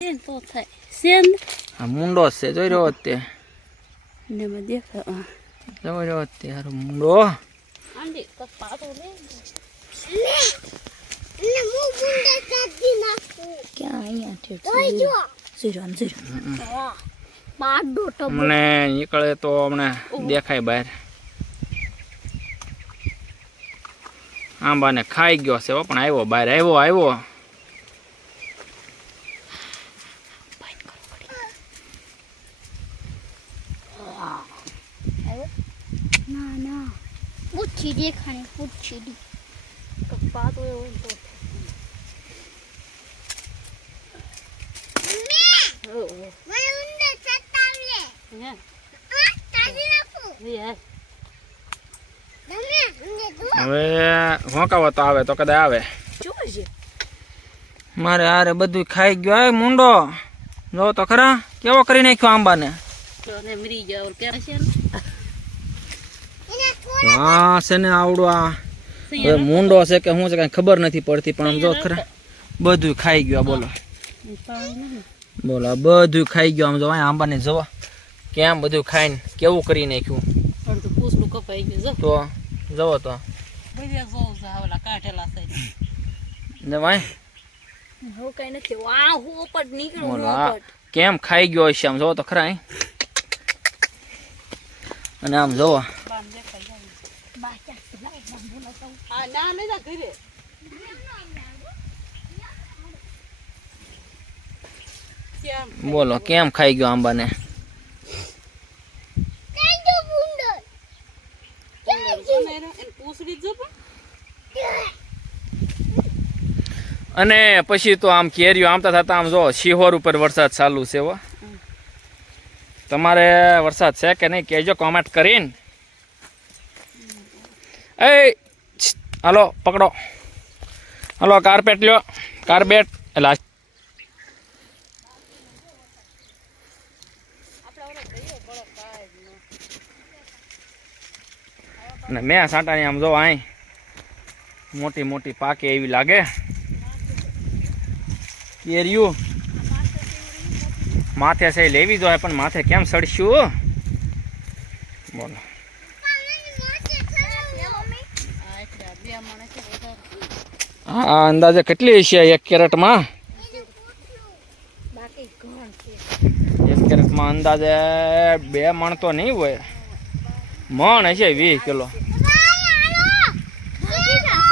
તો થાય સેન આ મુંડો છે જોઈ રહ્યો તે ને મે દેખા જોઈ રહ્યો તે હારો મુંડો આંડી તો પાતો લે ને મુ મુંડે કાઢી નાખું ક્યાં અહીંયા ઠેઠ જો સિરન માડો તો મને નીકળે તો હમણે દેખાય બહાર આંબાને ખાઈ ગયો છે પણ આવ્યો બહાર આવ્યો ના ના પૂછી દેખાને પૂછી દી તો પાતો એવો તો મને ઉંડે સતાવલે હે આ કાઢી નાખું યે તમે ઉંડે જો હવે હોંકાવો તો આવે તો કદાચ આવે જોજે મારે આરે બધું ખાઈ ગયો આ મુંડો જો તો ખરા કેવો કરી નાખ્યો આંબાને તો ને મરી જાવ કે છે હા છે ને આવડો આ હવે મુંડો છે કે શું છે કઈ ખબર નથી પડતી પણ આમ જો ખરા બધું ખાઈ ગયો બોલો બોલો બધું ખાઈ ગયો આમ જો આંબાને જવા કેમ બધું ખાઈને કેવું કરી નાખ્યું અડધું પૂછડું કપાઈ ગયું તો જવો તો બધી જો જાવલા કાઢેલા છે ને ભાઈ હો કઈ નથી વાહ હું ઉપર નીકળું બોલો આ કેમ ખાઈ ગયો છે આમ જોવો તો ખરા અને આમ જોવો બામ દેખાઈ જાય બાચા આ ના નઈ જા ઘરે બોલો કેમ ખાઈ ગયો આંબાને કાઢો મુંડે પૂછડી જો પણ અને પછી તો આમ કેરીઓ આમતા થતા આમ જો શિહોર ઉપર વરસાદ ચાલુ છે હો તમારે વરસાદ છે કે નહીં કહેજો કોમેન્ટ કરીને એ હાલો પકડો હાલો કાર્પેટ લ્યો કાર્પેટ એટલે અને મેં સાંટાની આમ જો અહીં મોટી મોટી પાકે એવી લાગે કેરીયું માથે છે લેવી જોઈએ પણ માથે કેમ સડશું બોલો હા અંદાજે કેટલી છે 1 કેરેટમાં બાકી ઘણ છે 1 કેરેટમાં અંદાજે 2 મણ તો નહીં હોય મણ હશે 20 કિલો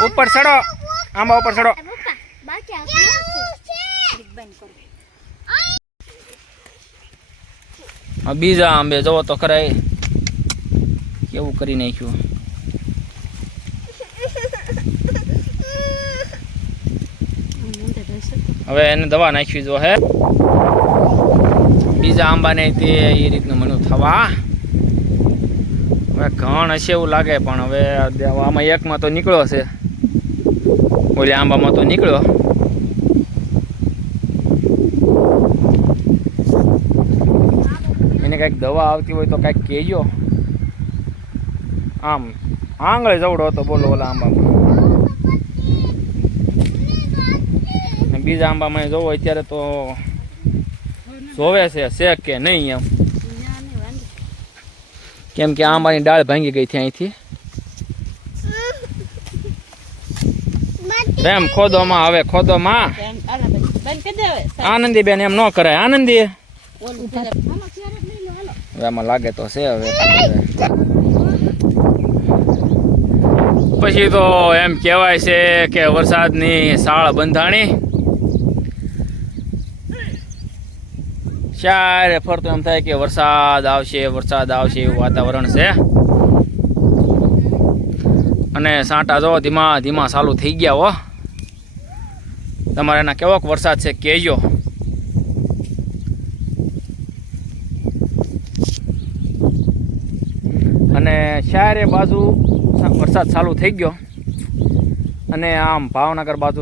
ઉપર ચડો આંબા ઉપર ચડો બાકી આ બીજા આંબે જોવો તો ખરા કેવું કરી નાખ્યું હવે એને દવા નાખવી જો હે બીજા આંબાને તે એ રીતનું મનું થવા હવે ઘણ હશે એવું લાગે પણ હવે આમાં એકમાં તો નીકળ્યો છે ઓલી આંબામાં તો નીકળ્યો એને કંઈક દવા આવતી હોય તો કંઈક કહેજો આમ આંગળે જવડો હતો બોલો ઓલા આંબામાં બીજા આંબામાં જોવો અત્યારે તો જોવે છે કે નહીં એમ કેમ કે આંબાની ડાળ ભાંગી ગઈ છે અહીંથી એમ ખોદોમાં હવે ખોદોમાં આનંદીબેન એમ ન કરાય આનંદી એમાં લાગે તો છે હવે પછી તો એમ કહેવાય છે કે વરસાદની શાળ બંધાણી ચારે ફરતો એમ થાય કે વરસાદ આવશે એવું વાતાવરણ છે અને સાંટા જો ધીમા ધીમા ચાલુ થઈ ગયા હો તમારે એના કેવોક વરસાદ છે કહેજો અને ચારે બાજુ વરસાદ ચાલુ થઈ ગયો અને આમ ભાવનગર બાજુ